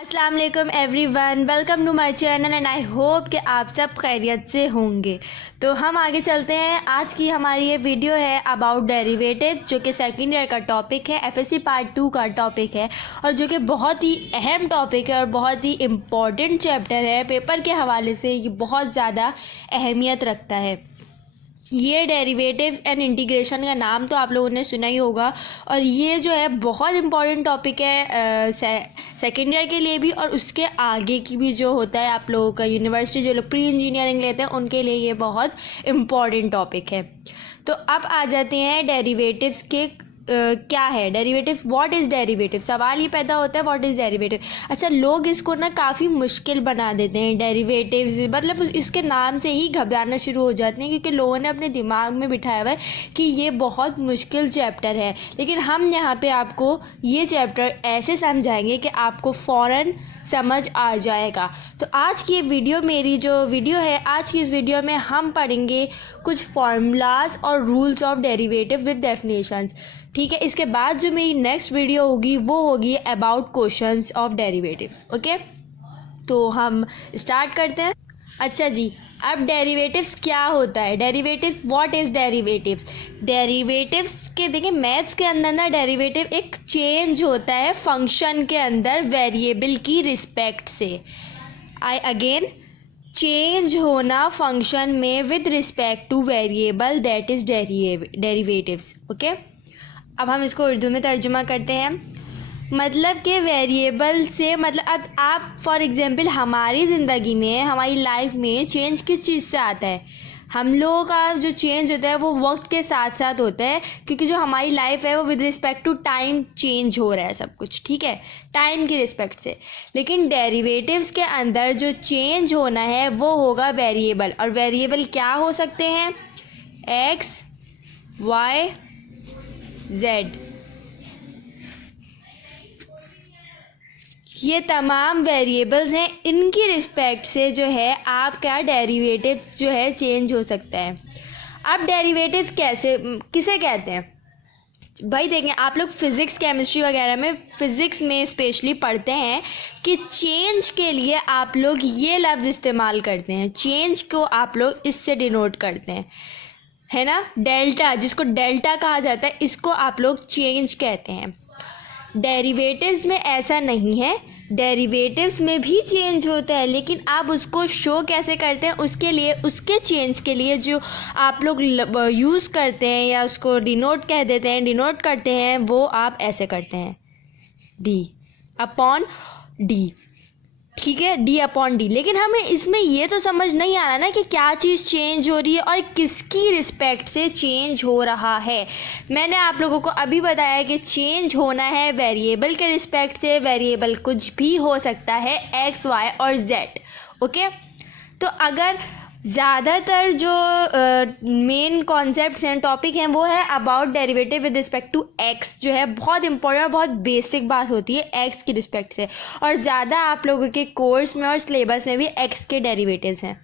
अस्सलाम वालेकुम everyone, welcome to my channel and I hope कि आप सब खैरियत से होंगे। तो हम आगे चलते हैं। आज की हमारी ये वीडियो है अबाउट डेरिवेटिव, जो कि सेकंड ईयर का टॉपिक है, एफएससी पार्ट 2 का टॉपिक है और जो कि बहुत ही अहम टॉपिक है और बहुत ही इम्पॉर्टेंट चैप्टर है। पेपर के हवाले से ये बहुत ज़्यादा अहमियत रखता है। ये डेरिवेटिव्स एंड इंटीग्रेशन का नाम तो आप लोगों ने सुना ही होगा और ये जो है बहुत इम्पॉर्टेंट टॉपिक है सेकेंड ईयर के लिए भी और उसके आगे की भी जो होता है आप लोगों का यूनिवर्सिटी जो लोग प्री इंजीनियरिंग लेते हैं उनके लिए ये बहुत इम्पॉर्टेंट टॉपिक है। तो अब आ जाते हैं डेरिवेटिव्स के क्या है डेरिवेटिव्स, व्हाट इज़ डेरिवेटिव। सवाल ये पैदा होता है व्हाट इज़ डेरिवेटिव। अच्छा, लोग इसको ना काफ़ी मुश्किल बना देते हैं डेरिवेटिव्स, मतलब इसके नाम से ही घबराना शुरू हो जाते हैं क्योंकि लोगों ने अपने दिमाग में बिठाया हुआ है कि ये बहुत मुश्किल चैप्टर है। लेकिन हम यहाँ पे आपको ये चैप्टर ऐसे समझाएंगे कि आपको फ़ौरन समझ आ जाएगा। तो आज की ये वीडियो, मेरी जो वीडियो है, आज की इस वीडियो में हम पढ़ेंगे कुछ फार्मूलाज और rules of derivative with definitions. ठीक है, इसके बाद जो मेरी नेक्स्ट वीडियो होगी वो होगी about questions of derivatives. Okay, तो हम स्टार्ट करते हैं। अच्छा जी, अब डेरिवेटिव्स क्या होता है। Derivatives, what is derivatives. Derivatives के देखिए मैथ्स के अंदर ना डेरिवेटिव एक चेंज होता है फंक्शन के अंदर वेरिएबल की रिस्पेक्ट से। आई अगेन, चेंज होना फंक्शन में with respect two variable, that is derivatives. Okay, अब हम इसको उर्दू में तर्जुमा करते हैं। मतलब कि वेरिएबल से, मतलब अब आप फॉर एग्जांपल हमारी ज़िंदगी में, हमारी लाइफ में चेंज किस चीज़ से आता है। हम लोगों का जो चेंज होता है वो वक्त के साथ साथ होता है क्योंकि जो हमारी लाइफ है वो with respect to time change हो रहा है सब कुछ, ठीक है, टाइम की रिस्पेक्ट से। लेकिन डेरिवेटिव्स के अंदर जो चेंज होना है वो होगा वेरिएबल, और वेरिएबल क्या हो सकते हैं, एक्स, वाई, जेड। ये तमाम वेरिएबल्स हैं, इनकी रिस्पेक्ट से जो है आपका डेरिवेटिव जो है चेंज हो सकता है। अब डेरिवेटिव्स कैसे, किसे कहते हैं भाई, देखें आप लोग फिज़िक्स, केमिस्ट्री वगैरह में, फिज़िक्स में स्पेशली पढ़ते हैं कि चेंज के लिए आप लोग ये लफ्ज़ इस्तेमाल करते हैं। चेंज को आप लोग इससे डिनोट करते हैं, है ना, डेल्टा, जिसको डेल्टा कहा जाता है, इसको आप लोग चेंज कहते हैं। डेरिवेटिव्स में ऐसा नहीं है, डेरिवेटिव्स में भी चेंज होता है, लेकिन आप उसको शो कैसे करते हैं, उसके लिए, उसके चेंज के लिए जो आप लोग यूज़ करते हैं या उसको डिनोट कह देते हैं, डिनोट करते हैं, वो आप ऐसे करते हैं, डी अपॉन डी। ठीक है, डी अपॉन डी। लेकिन हमें इसमें ये तो समझ नहीं आ रहा ना कि क्या चीज़ चेंज हो रही है और किसकी रिस्पेक्ट से चेंज हो रहा है। मैंने आप लोगों को अभी बताया कि चेंज होना है वेरिएबल के रिस्पेक्ट से। वेरिएबल कुछ भी हो सकता है, एक्स, वाई और जेड। ओके, तो अगर ज़्यादातर जो मेन कॉन्सेप्ट्स हैं, टॉपिक हैं, वो है about derivative with respect to X, जो है बहुत इंपॉर्टेंट और बहुत बेसिक बात होती है एक्स की रिस्पेक्ट से। और ज़्यादा आप लोगों के कोर्स में और सिलेबस में भी एक्स के डेरिवेटिव्स हैं।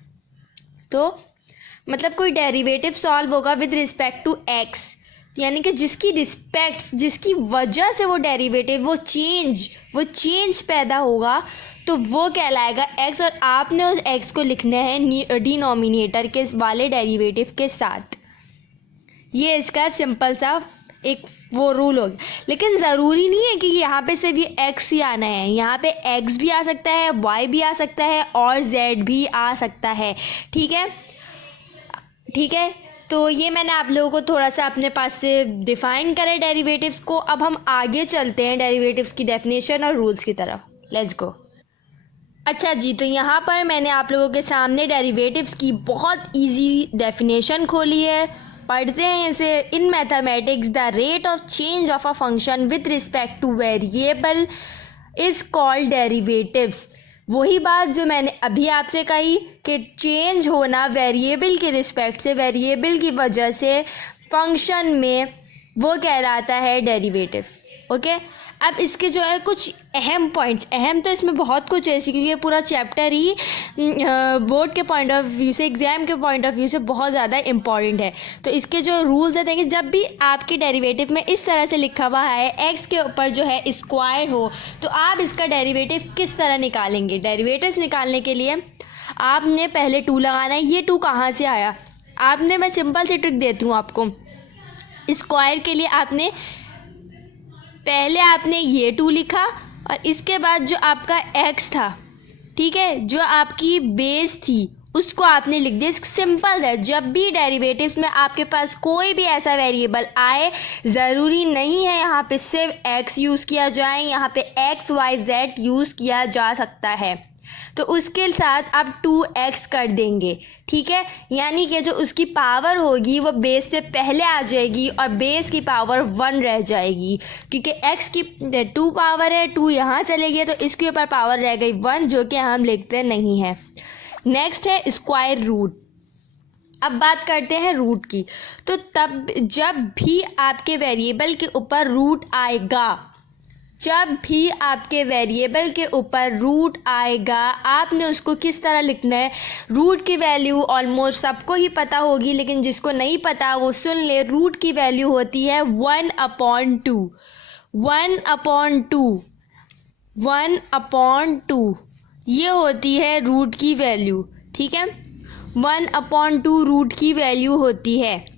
तो मतलब कोई डेरिवेटिव सॉल्व होगा विद रिस्पेक्ट टू एक्स, यानी कि जिसकी रिस्पेक्ट, जिसकी वजह से वो डेरिवेटिव, वो चेंज पैदा होगा, तो वो कहलाएगा एक्स। और आपने उस एक्स को लिखना है डिनोमिनेटर के वाले डेरिवेटिव के साथ। ये इसका सिंपल सा एक वो रूल हो गया। लेकिन ज़रूरी नहीं है कि यहाँ पे सिर्फ ये एक्स ही आना है, यहाँ पे एक्स भी आ सकता है, वाई भी आ सकता है और जेड भी आ सकता है। ठीक है, ठीक है, तो ये मैंने आप लोगों को थोड़ा सा अपने पास से डिफ़ाइन करें डेरिवेटिव्स को। अब हम आगे चलते हैं डेरिवेटिव्स की डेफिनेशन और रूल्स की तरफ। Let's go. अच्छा जी, तो यहाँ पर मैंने आप लोगों के सामने डेरिवेटिव्स की बहुत इजी डेफिनेशन खोली है, पढ़ते हैं इसे। In mathematics the rate of change of a function with respect two variable is called derivatives. वही बात जो मैंने अभी आपसे कही कि चेंज होना वेरिएबल के रिस्पेक्ट से, वेरिएबल की वजह से फंक्शन में, वो कहलाता है डेरिवेटिव्स। ओके, अब इसके जो है कुछ अहम पॉइंट्स, अहम तो इसमें बहुत कुछ है क्योंकि ये पूरा चैप्टर ही बोर्ड के पॉइंट ऑफ व्यू से, एग्जाम के पॉइंट ऑफ व्यू से बहुत ज़्यादा इंपॉर्टेंट है। तो इसके जो रूल्स हैं, जब भी आपके डेरिवेटिव में इस तरह से लिखा हुआ है एक्स के ऊपर जो है स्क्वायर हो, तो आप इसका डेरिवेटिव किस तरह निकालेंगे। डेरिवेटिव्स निकालने के लिए आपने पहले 2 लगाना है। ये 2 कहाँ से आया, आपने, मैं सिंपल सी ट्रिक देती हूँ आपको। स्क्वायर के लिए आपने पहले आपने ये 2 लिखा और इसके बाद जो आपका x था, ठीक है, जो आपकी बेस थी उसको आपने लिख दिया। सिंपल है। जब भी डेरिवेटिव्स में आपके पास कोई भी ऐसा वेरिएबल आए, ज़रूरी नहीं है यहाँ पे सिर्फ x यूज़ किया जाए, यहाँ पे x y z यूज़ किया जा सकता है। तो उसके साथ आप 2x कर देंगे, ठीक है। यानी कि जो उसकी पावर होगी वो बेस से पहले आ जाएगी और बेस की पावर 1 रह जाएगी, क्योंकि x की 2 पावर है, 2 यहाँ चले गए तो इसके ऊपर पावर रह गई 1, जो कि हम लिखते नहीं हैं। नेक्स्ट है स्क्वायर रूट। अब बात करते हैं रूट की। तो तब जब भी आपके वेरिएबल के ऊपर रूट आएगा, जब भी आपके वेरिएबल के ऊपर रूट आएगा, आपने उसको किस तरह लिखना है। रूट की वैल्यू ऑलमोस्ट सबको ही पता होगी, लेकिन जिसको नहीं पता वो सुन ले। रूट की वैल्यू होती है 1/2, 1/2, 1/2, ये होती है रूट की वैल्यू, ठीक है। 1/2 रूट की वैल्यू होती है।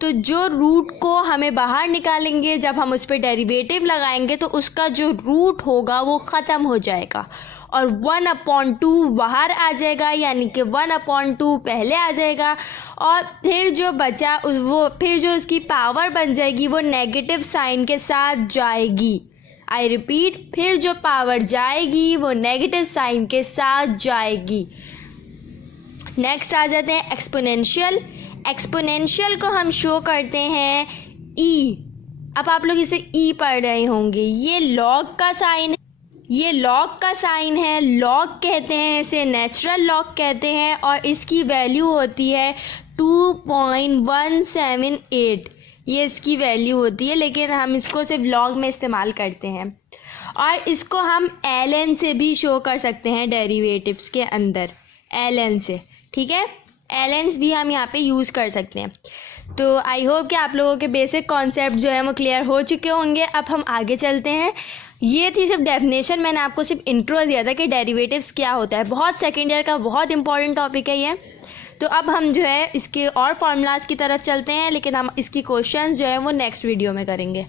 तो जो रूट को हमें बाहर निकालेंगे, जब हम उस पर डेरिवेटिव लगाएंगे तो उसका जो रूट होगा वो ख़त्म हो जाएगा और 1/2 बाहर आ जाएगा, यानी कि 1/2 पहले आ जाएगा और फिर जो बचा वो फिर जो उसकी पावर बन जाएगी वो नेगेटिव साइन के साथ जाएगी। आई रिपीट, फिर जो पावर जाएगी वो नेगेटिव साइन के साथ जाएगी। नेक्स्ट आ जाते हैं एक्सपोनेंशियल। एक्सपोनेंशियल को हम शो करते हैं ई। अब आप लोग इसे ई पढ़ रहे होंगे। ये लॉग का साइन है, ये लॉग का साइन है, लॉग कहते हैं इसे, नेचुरल लॉग कहते हैं और इसकी वैल्यू होती है 2.178। ये इसकी वैल्यू होती है, लेकिन हम इसको सिर्फ लॉग में इस्तेमाल करते हैं। और इसको हम ln से भी शो कर सकते हैं डेरिवेटिव्स के अंदर, ln से, ठीक है। ln भी हम यहाँ पे यूज़ कर सकते हैं। तो आई होप कि आप लोगों के बेसिक कॉन्सेप्ट जो है वो क्लियर हो चुके होंगे। अब हम आगे चलते हैं। ये थी सिर्फ डेफिनेशन, मैंने आपको सिर्फ इंट्रो दिया था कि डेरिवेटिव्स क्या होता है। बहुत सेकेंड ईयर का बहुत इंपॉर्टेंट टॉपिक है ये। तो अब हम जो है इसके और फार्मूलाज की तरफ चलते हैं, लेकिन हम इसकी क्वेश्चंस जो है वो नेक्स्ट वीडियो में करेंगे।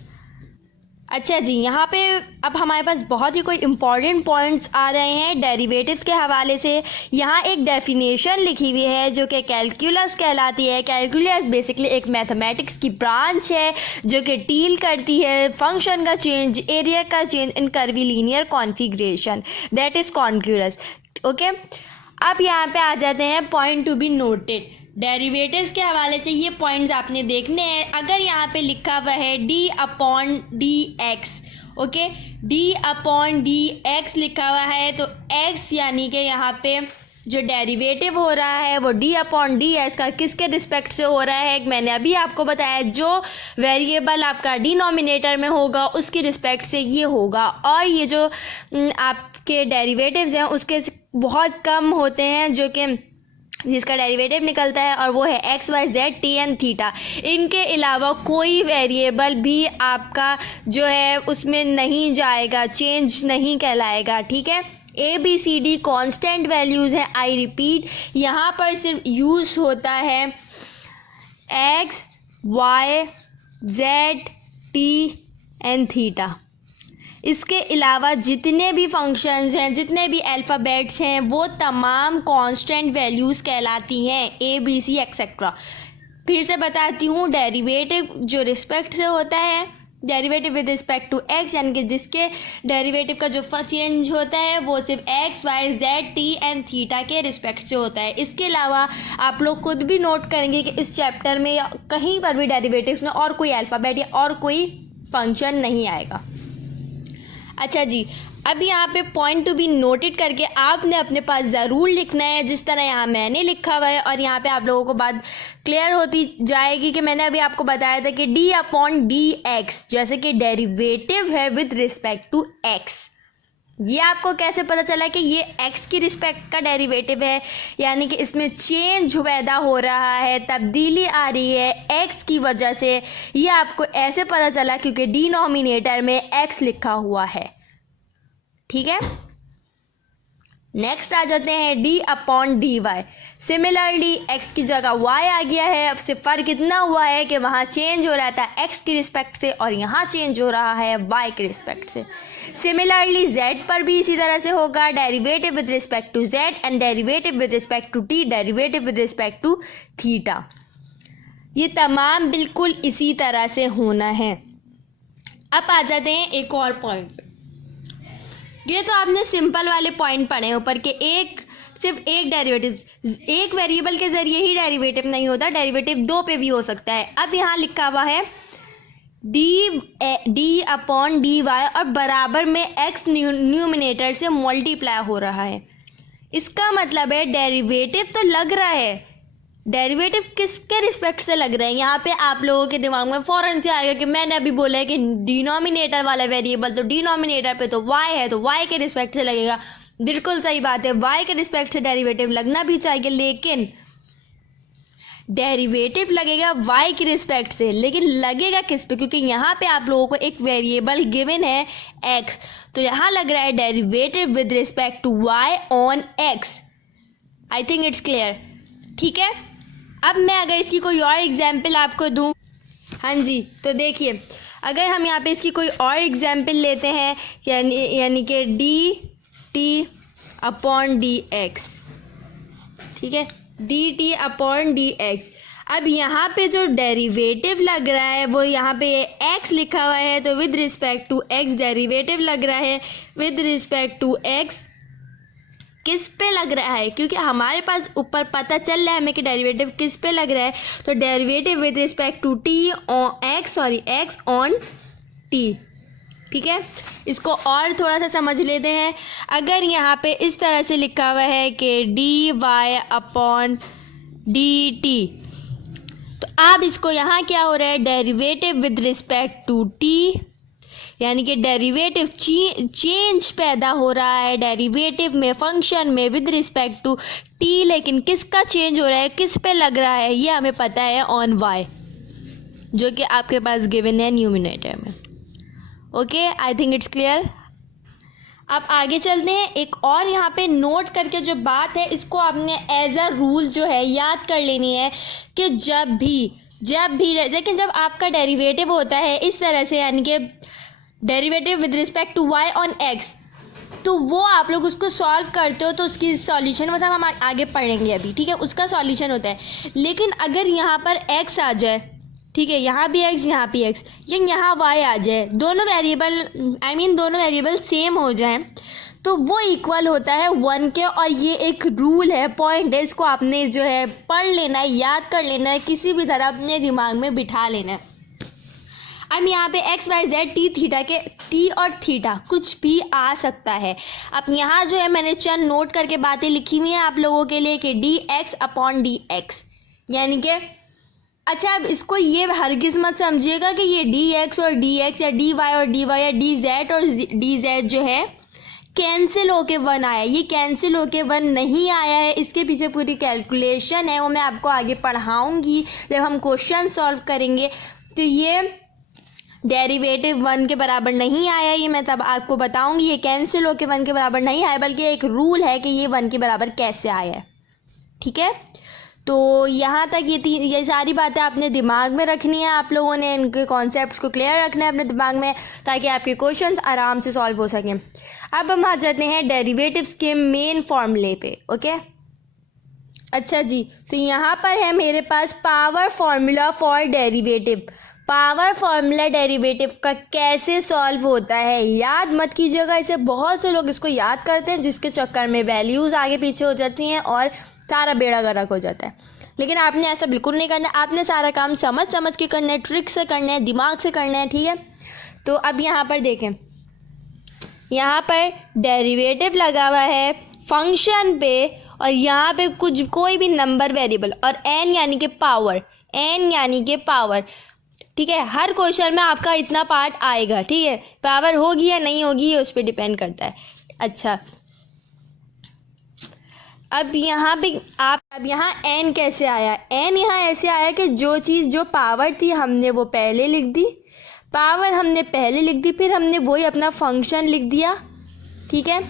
अच्छा जी, यहाँ पे अब हमारे पास बहुत ही कोई इंपॉर्टेंट पॉइंट्स आ रहे हैं डेरिवेटिव्स के हवाले से। यहाँ एक डेफिनेशन लिखी हुई है जो कि कैलकुलस कहलाती है। कैलकुलस बेसिकली एक मैथमेटिक्स की ब्रांच है जो कि डील करती है फंक्शन का चेंज, एरिया का change in curvilinear configuration, that is calculus. Okay, अब यहाँ पे आ जाते हैं point to be noted. Derivatives के हवाले से ये पॉइंट्स आपने देखने हैं। अगर यहाँ पे लिखा हुआ है d/dx, ओके, d/dx लिखा हुआ है तो x यानी कि यहाँ पे जो डेरिवेटिव हो रहा है वो d/ds का किसके रिस्पेक्ट से हो रहा है। मैंने अभी आपको बताया जो वेरिएबल आपका डिनोमिनेटर में होगा उसकी रिस्पेक्ट से ये होगा। और ये जो आपके डेरिवेटिव्स हैं उसके बहुत कम होते हैं जो कि जिसका डेरिवेटिव निकलता है, और वो है x y z t n theta. इनके अलावा कोई वेरिएबल भी आपका जो है उसमें नहीं जाएगा, चेंज नहीं कहलाएगा, ठीक है। A B C D constant values हैं। आई रिपीट, यहाँ पर सिर्फ यूज़ होता है x y z t n theta. इसके अलावा जितने भी फंक्शंस हैं, जितने भी अल्फ़ाबेट्स हैं, वो तमाम कांस्टेंट वैल्यूज़ कहलाती हैं, ए बी सी एक्सेट्रा। फिर से बताती हूँ, डेरिवेटिव जो रिस्पेक्ट से होता है, derivative with respect to X, यानी कि जिसके डेरिवेटिव का जो चेंज होता है वो सिर्फ X Y Z T and theta के रिस्पेक्ट से होता है। इसके अलावा आप लोग खुद भी नोट करेंगे कि इस चैप्टर में कहीं पर भी डेरिवेटिव्स में और कोई अल्फ़ाबेट या और कोई फंक्शन नहीं आएगा। अच्छा जी, अब यहाँ पे पॉइंट टू बी नोटेड करके आपने अपने पास ज़रूर लिखना है, जिस तरह यहाँ मैंने लिखा हुआ है, और यहाँ पे आप लोगों को बात क्लियर होती जाएगी कि मैंने अभी आपको बताया था कि डी अपॉन डी एक्स जैसे कि डेरिवेटिव है विद रिस्पेक्ट टू एक्स। ये आपको कैसे पता चला कि ये x की रिस्पेक्ट का डेरिवेटिव है, यानी कि इसमें चेंज पैदा हो रहा है, तब्दीली आ रही है x की वजह से। ये आपको ऐसे पता चला क्योंकि डिनोमिनेटर में x लिखा हुआ है। ठीक है, नेक्स्ट आ जाते हैं D upon D Y. Similarly x की जगह y आ गया है। अब से फ़र्क इतना हुआ है कि वहाँ चेंज हो रहा था x की रिस्पेक्ट से और यहाँ चेंज हो रहा है y की रिस्पेक्ट से। सिमिलरली z पर भी इसी तरह से होगा, derivative with respect to z and derivative with respect to t, derivative with respect to theta. ये तमाम बिल्कुल इसी तरह से होना है। अब आ जाते हैं एक और पॉइंट पे। ये तो आपने सिंपल वाले पॉइंट पढ़े हैं ऊपर के, सिर्फ एक डेरिवेटिव, एक वेरिएबल के जरिए ही डेरिवेटिव नहीं होता, डेरिवेटिव दो पे भी हो सकता है। अब यहाँ लिखा हुआ है डी अपॉन डी वाई और बराबर में एक्स न्यूमिनेटर से मल्टीप्लाई हो रहा है। इसका मतलब है डेरिवेटिव तो लग रहा है, डेरिवेटिव किसके रिस्पेक्ट से लग रहा है। यहाँ पे आप लोगों के दिमाग में फ़ौरन से आएगा कि मैंने अभी बोला है कि डिनोमिनेटर वाला वेरिएबल, तो डिनोमिनेटर पे तो y है तो y के रिस्पेक्ट से लगेगा। बिल्कुल सही बात है, y के रिस्पेक्ट से डेरिवेटिव लगना भी चाहिए, लेकिन डेरिवेटिव लगेगा y की रिस्पेक्ट से, लेकिन लगेगा किस पे, क्योंकि यहाँ पे आप लोगों को एक वेरिएबल गिवन है x, तो यहाँ लग रहा है derivative with respect to y on x। I think it's clear. ठीक है, अब मैं अगर इसकी कोई और एग्जाम्पल आपको दूं, हाँ जी, तो देखिए अगर हम यहाँ पे इसकी कोई और एग्जाम्पल लेते हैं, यानी कि D T upon D x. ठीक है, D T upon D x. अब यहाँ पे जो डेरिवेटिव लग रहा है वो यहाँ पे x लिखा हुआ है, तो with respect to x derivative लग रहा है विद रिस्पेक्ट टू x। किस पे लग रहा है, क्योंकि हमारे पास ऊपर पता चल रहा है हमें कि डेरिवेटिव किस पे लग रहा है, तो derivative with respect to x on t। ठीक है, इसको और थोड़ा सा समझ लेते हैं। अगर यहाँ पे इस तरह से लिखा हुआ है कि D Y upon D T, तो अब इसको यहाँ क्या हो रहा है, derivative with respect to t, यानी कि डेरिवेटिव चेंज पैदा हो रहा है डेरिवेटिव में, फंक्शन में विद रिस्पेक्ट टू t, लेकिन किसका चेंज हो रहा है, किस पे लग रहा है, ये हमें पता है ऑन y, जो कि आपके पास गिवन है न्यूमिनेटर में। Okay, I think it's clear. अब आगे चलते हैं। एक और यहाँ पे नोट करके जो बात है, इसको आपने एज अ रूल जो है याद कर लेनी है कि जब भी लेकिन जब आपका डेरिवेटिव होता है इस तरह से, यानी कि derivative with respect to y on x, तो वो आप लोग उसको सॉल्व करते हो तो उसकी सॉल्यूशन मतलब हम आगे पढ़ेंगे अभी। ठीक है, उसका सॉल्यूशन होता है। लेकिन अगर यहाँ पर x आ जाए, ठीक है, यहाँ भी x यहाँ भी x, यहाँ y आ जाए, दोनों वेरिएबल सेम हो जाए, तो वो इक्वल होता है 1 के। और ये एक रूल है, पॉइंट है, इसको आपने जो है पढ़ लेना है, याद कर लेना है, किसी भी तरह अपने दिमाग में बिठा लेना है। अब यहाँ पे x y z t और थीटा कुछ भी आ सकता है। अब यहाँ जो है मैंने चंद नोट करके बातें लिखी हुई हैं आप लोगों के लिए कि D x upon D x, यानी कि अच्छा, अब इसको ये हरगिज़ मत समझिएगा कि ये डी एक्स और डी एक्स या डी वाई और डी वाई या डी जेड और डी जेड जो है कैंसिल होके 1 आया। ये कैंसिल होके 1 नहीं आया है, इसके पीछे पूरी कैलकुलेशन है, वो मैं आपको आगे पढ़ाऊँगी जब हम क्वेश्चन सॉल्व करेंगे। तो ये डेरिवेटिव 1 के बराबर नहीं आया, ये मैं तब आपको बताऊंगी। ये कैंसिल होके 1 के बराबर नहीं आया, बल्कि एक रूल है कि ये 1 के बराबर कैसे आया है। ठीक है, तो यहाँ तक ये सारी बातें आपने दिमाग में रखनी है, आप लोगों ने इनके कॉन्सेप्ट्स को क्लियर रखना है अपने दिमाग में, ताकि आपके क्वेश्चंस आराम से सॉल्व हो सकें। अब हम आ जाते हैं डेरिवेटिव्स के मेन फॉर्मूले पे। ओके, अच्छा जी, तो यहाँ पर है मेरे पास power formula for derivative. Power formula derivative का कैसे सॉल्व होता है याद मत कीजिएगा, इसे बहुत से लोग इसको याद करते हैं, जिसके चक्कर में वैल्यूज़ आगे पीछे हो जाती हैं और सारा बेड़ा गर्क हो जाता है। लेकिन आपने ऐसा बिल्कुल नहीं करना, आपने सारा काम समझ के करना है, ट्रिक से करना है, दिमाग से करना है। ठीक है, तो अब यहाँ पर देखें, यहाँ पर डेरिवेटिव लगा हुआ है फंक्शन पे, और यहाँ पे कुछ कोई भी नंबर वेरिएबल, और n यानी कि पावर, n यानी कि पावर। ठीक है, हर क्वेश्चन में आपका इतना पार्ट आएगा। ठीक है, पावर होगी या नहीं होगी ये उस पर डिपेंड करता है। अच्छा, अब यहाँ पे अब यहाँ n कैसे आया? n यहाँ ऐसे आया कि जो चीज़ जो पावर थी हमने वो पहले लिख दी, पावर हमने पहले लिख दी, फिर हमने वही अपना फंक्शन लिख दिया। ठीक है,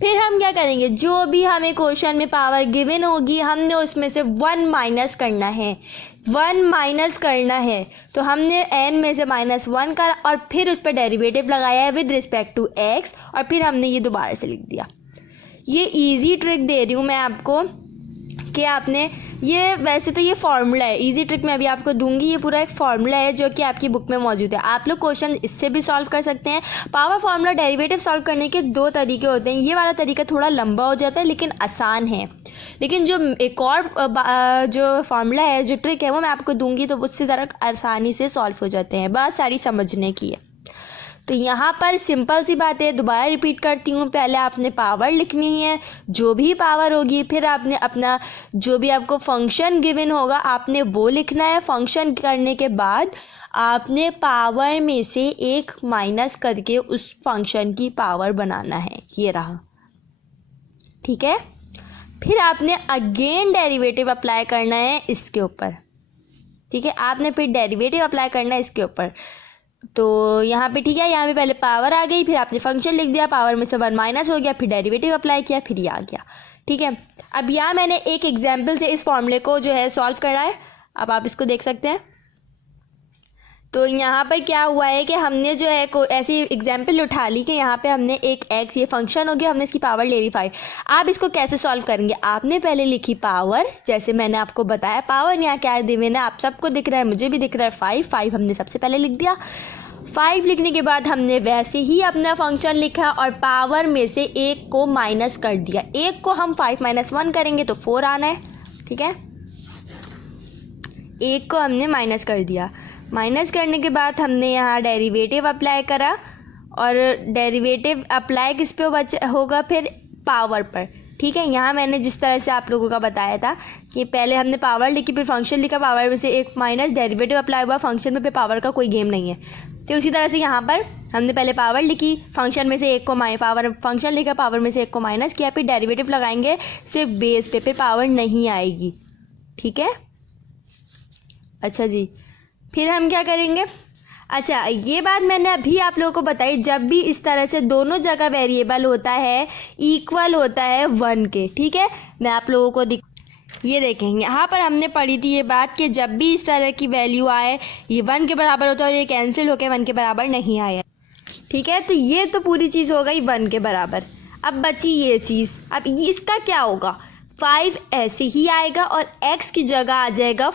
फिर हम क्या करेंगे, जो भी हमें क्वेश्चन में पावर गिवन होगी हमने उसमें से 1 माइनस करना है, 1 माइनस करना है। तो हमने n में से -1 करा और फिर उस पर डेरिवेटिव लगाया है विद रिस्पेक्ट टू x, और फिर हमने ये दोबारा से लिख दिया। ये इजी ट्रिक दे रही हूँ मैं आपको कि आपने ये, वैसे तो ये फार्मूला है, इजी ट्रिक मैं अभी आपको दूंगी। ये पूरा एक फार्मूला है जो कि आपकी बुक में मौजूद है। आप लोग क्वेश्चन इससे भी सॉल्व कर सकते हैं। पावर फार्मूला डेरिवेटिव सॉल्व करने के 2 तरीके होते हैं। ये वाला तरीका थोड़ा लंबा हो जाता है लेकिन आसान है। लेकिन जो एक और जो फार्मूला है, जो ट्रिक है, वो मैं आपको दूंगी तो उससे ज़रा आसानी से सॉल्व हो जाते हैं। बात सारी समझने की है। तो यहाँ पर सिंपल सी बात है, दोबारा रिपीट करती हूँ। पहले आपने पावर लिखनी है, जो भी पावर होगी, फिर आपने अपना जो भी आपको फंक्शन गिवन होगा आपने वो लिखना है। फंक्शन करने के बाद आपने पावर में से 1 माइनस करके उस फंक्शन की पावर बनाना है। ये रहा। ठीक है, फिर आपने अगेन डेरिवेटिव अप्लाई करना है इसके ऊपर। ठीक है, आपने फिर डेरिवेटिव अप्लाई करना है इसके ऊपर। तो यहाँ पे ठीक है, यहाँ पे पहले पावर आ गई, फिर आपने फंक्शन लिख दिया, पावर में से 1 माइनस हो गया, फिर डेरिवेटिव अप्लाई किया, फिर ये आ गया। ठीक है, अब यहाँ मैंने एक एग्जांपल से इस फॉर्मूले को जो है सॉल्व करा है। अब आप इसको देख सकते हैं। तो यहाँ पर क्या हुआ है कि हमने जो है ऐसी एग्जांपल उठा ली कि यहाँ पे हमने एक x, ये फंक्शन हो गया, हमने इसकी पावर ले ली 5। आप इसको कैसे सॉल्व करेंगे? आपने पहले लिखी पावर, जैसे मैंने आपको बताया। पावर यहाँ क्या दी मैंने, आप सबको दिख रहा है, मुझे भी दिख रहा है, 5 हमने सबसे पहले लिख दिया। 5 लिखने के बाद हमने वैसे ही अपना फंक्शन लिखा और पावर में से 1 को माइनस कर दिया। 1 को हम 5 - 1 करेंगे तो 4 आना है। ठीक है, 1 को हमने माइनस कर दिया। माइनस करने के बाद हमने यहाँ डेरिवेटिव अप्लाई करा, और डेरिवेटिव अप्लाई किस पे होगा? फिर पावर पर। ठीक है, यहाँ मैंने जिस तरह से आप लोगों का बताया था कि पहले हमने पावर लिखी, फिर फंक्शन लिखा, पावर में से 1 माइनस, डेरिवेटिव अप्लाई हुआ फंक्शन में, फिर पावर का कोई गेम नहीं है। तो उसी तरह से यहाँ पर हमने पहले पावर लिखी, फंक्शन में से 1 को पावर, फंक्शन लिखा, पावर में से 1 को माइनस किया, फिर डेरिवेटिव लगाएंगे सिर्फ बेस पे, फिर पावर नहीं आएगी। ठीक है, अच्छा जी, फिर हम क्या करेंगे? अच्छा, ये बात मैंने अभी आप लोगों को बताई, जब भी इस तरह से दोनों जगह वेरिएबल होता है इक्वल होता है 1 के। ठीक है, मैं आप लोगों को ये देखेंगे, यहाँ पर हमने पढ़ी थी ये बात कि जब भी इस तरह की वैल्यू आए, ये 1 के बराबर होता है और ये कैंसिल होकर 1 के बराबर नहीं आया। ठीक है, तो ये तो पूरी चीज़ हो गई 1 के बराबर। अब बची ये चीज़, अब इसका क्या होगा? 5 ऐसे ही आएगा और x की जगह आ जाएगा,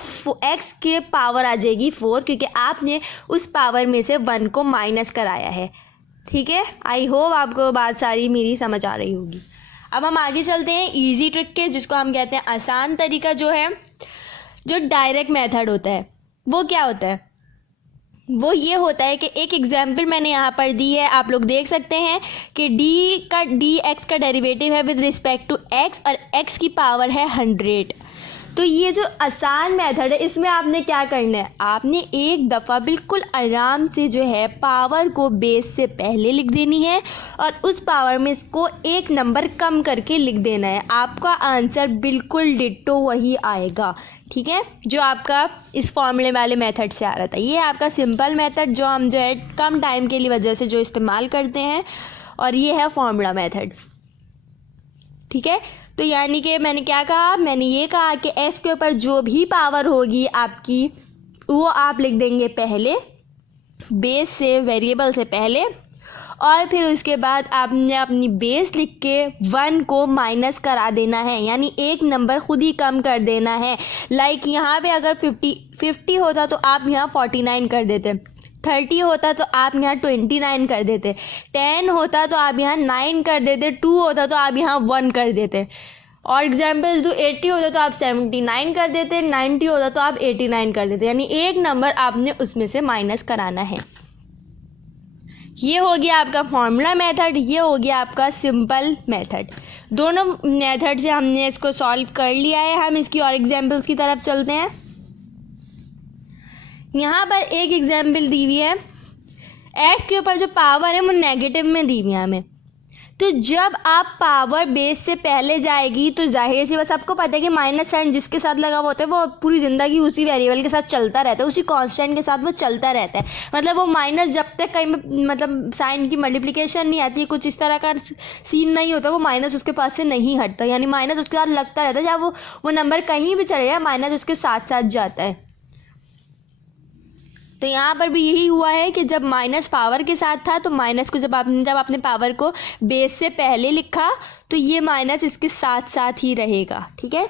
x के पावर आ जाएगी 4, क्योंकि आपने उस पावर में से 1 को माइनस कराया है। ठीक है, आई होप आपको बात सारी मेरी समझ आ रही होगी। अब हम आगे चलते हैं इजी ट्रिक के, जिसको हम कहते हैं आसान तरीका। जो है, जो डायरेक्ट मेथड होता है, वो क्या होता है? वो ये होता है कि एक एग्जाम्पल मैंने यहाँ पर दी है, आप लोग देख सकते हैं कि dx का डेरिवेटिव है विद रिस्पेक्ट टू x, और x की पावर है 100। तो ये जो आसान मेथड है, इसमें आपने क्या करना है? आपने एक दफ़ा बिल्कुल आराम से जो है पावर को बेस से पहले लिख देनी है, और उस पावर में इसको 1 नंबर कम करके लिख देना है। आपका आंसर बिल्कुल डिट्टो वही आएगा। ठीक है, जो आपका इस फॉर्मूले वाले मेथड से आ रहा था। ये है आपका सिंपल मेथड, जो हम जो है कम टाइम के लिए वजह से जो इस्तेमाल करते हैं, और ये है फॉर्मूला मेथड। ठीक है, तो यानी कि मैंने क्या कहा? मैंने ये कहा कि s के ऊपर जो भी पावर होगी आपकी, वो आप लिख देंगे पहले बेस से, वेरिएबल से पहले, और फिर उसके बाद आपने अपनी बेस लिख के 1 को माइनस करा देना है, यानी 1 नंबर खुद ही कम कर देना है। लाइक यहाँ पे अगर 50 होता तो आप यहाँ 49 कर देते, 30 होता तो आप यहाँ 29 कर देते, 10 होता तो आप यहाँ 9 कर देते, 2 होता तो आप यहाँ 1 कर देते, और एग्जाम्पल्स दो, 80 होता तो आप 79 कर देते, 90 होता तो आप 89 कर देते, यानी 1 नंबर आपने उसमें से माइनस कराना है। ये हो गया आपका फॉर्मूला मेथड, ये हो गया आपका सिंपल मेथड। दोनों मेथड से हमने इसको सॉल्व कर लिया है। हम इसकी और एग्जांपल्स की तरफ चलते हैं। यहाँ पर एक एग्जांपल दी हुई है, एक्स के ऊपर जो पावर है वो नेगेटिव में दी हुई है हमें। तो जब आप पावर बेस से पहले जाएगी तो जाहिर सी बात, सबको पता है कि माइनस साइन जिसके साथ लगा हुआ होता है वो पूरी ज़िंदगी उसी वेरिएबल के साथ चलता रहता है, उसी कांस्टेंट के साथ वो चलता रहता है। मतलब वो माइनस जब तक कहीं में मतलब साइन की मल्टीप्लिकेशन नहीं आती है, कुछ इस तरह का सीन नहीं होता, वो माइनस उसके पास से नहीं हटता, यानी माइनस उसके साथ लगता रहता है। चाहे वो नंबर कहीं भी चले जाए, माइनस उसके साथ साथ जाता है। तो यहाँ पर भी यही हुआ है कि जब माइनस पावर के साथ था तो माइनस को जब आपने पावर को बेस से पहले लिखा तो ये माइनस इसके साथ साथ ही रहेगा, ठीक है।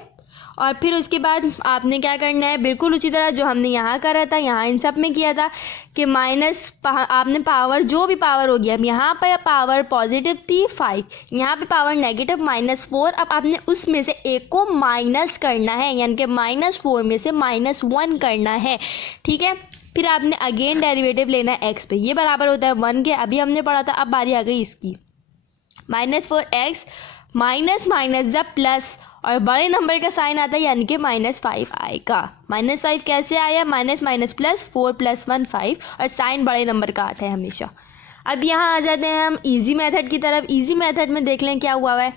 और फिर उसके बाद आपने क्या करना है, बिल्कुल उसी तरह जो हमने यहाँ करा था, यहाँ इन सब में किया था कि माइनस आपने पावर जो भी पावर होगी, अब यहाँ पर पावर पॉजिटिव थी 5, यहाँ पे पावर नेगेटिव -4। अब आपने उसमें से एक को माइनस करना है, यानी कि -4 में से -1 करना है, ठीक है। फिर आपने अगेन डेरिवेटिव लेना है एक्स पे, ये बराबर होता है 1 के, अभी हमने पढ़ा था। अब बारी आ गई इसकी, -4x माइनस माइनस जब प्लस और बड़े नंबर का साइन आता है यानी कि -5 आएगा। -5 कैसे आया, माइनस माइनस प्लस 4 + 1 5, और साइन बड़े नंबर का आता है हमेशा। अब यहाँ आ जाते हैं हम इजी मेथड की तरफ। इजी मेथड में देख लें क्या हुआ है।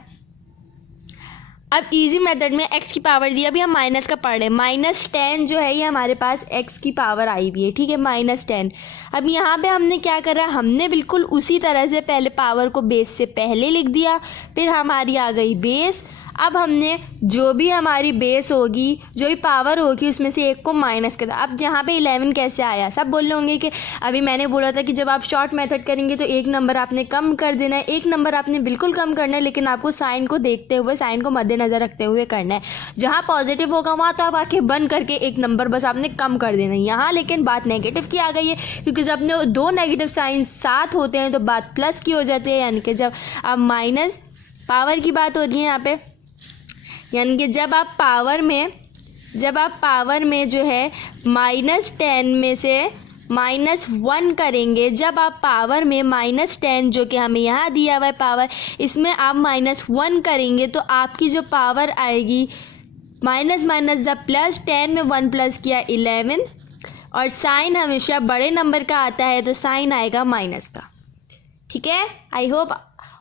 अब इजी मेथड में x की पावर दी, अभी हम माइनस का पढ़ रहे हैं। -10 जो है ये हमारे पास x की पावर आई हुई है, ठीक है, -10। अब यहाँ पे हमने क्या करा, हमने बिल्कुल उसी तरह से पहले पावर को बेस से पहले लिख दिया, फिर हमारी आ गई बेस। अब हमने जो भी हमारी बेस होगी, जो भी पावर होगी, उसमें से एक को माइनस कर दिया। अब यहाँ पे 11 कैसे आया, सब बोल होंगे कि अभी मैंने बोला था कि जब आप शॉर्ट मेथड करेंगे तो एक नंबर आपने कम कर देना है। एक नंबर आपने बिल्कुल कम करना है, लेकिन आपको साइन को देखते हुए, साइन को मद्देनज़र रखते हुए करना है। जहाँ पॉजिटिव होगा वहाँ तो आप आंखें बंद करके एक नंबर बस आपने कम कर देना है। यहाँ लेकिन बात नेगेटिव की आ गई है, क्योंकि जब अपने दो नेगेटिव साइन साथ होते हैं तो बात प्लस की हो जाती है, यानी कि जब आप माइनस पावर की बात होती है यहाँ पे, यानी कि जब आप पावर में जो है -10 में से -1 करेंगे, जब आप पावर में -10 जो कि हमें यहाँ दिया हुआ है पावर, इसमें आप -1 करेंगे तो आपकी जो पावर आएगी माइनस माइनस जब प्लस, 10 में 1 प्लस किया 11, और साइन हमेशा बड़े नंबर का आता है तो साइन आएगा माइनस का, ठीक है। I hope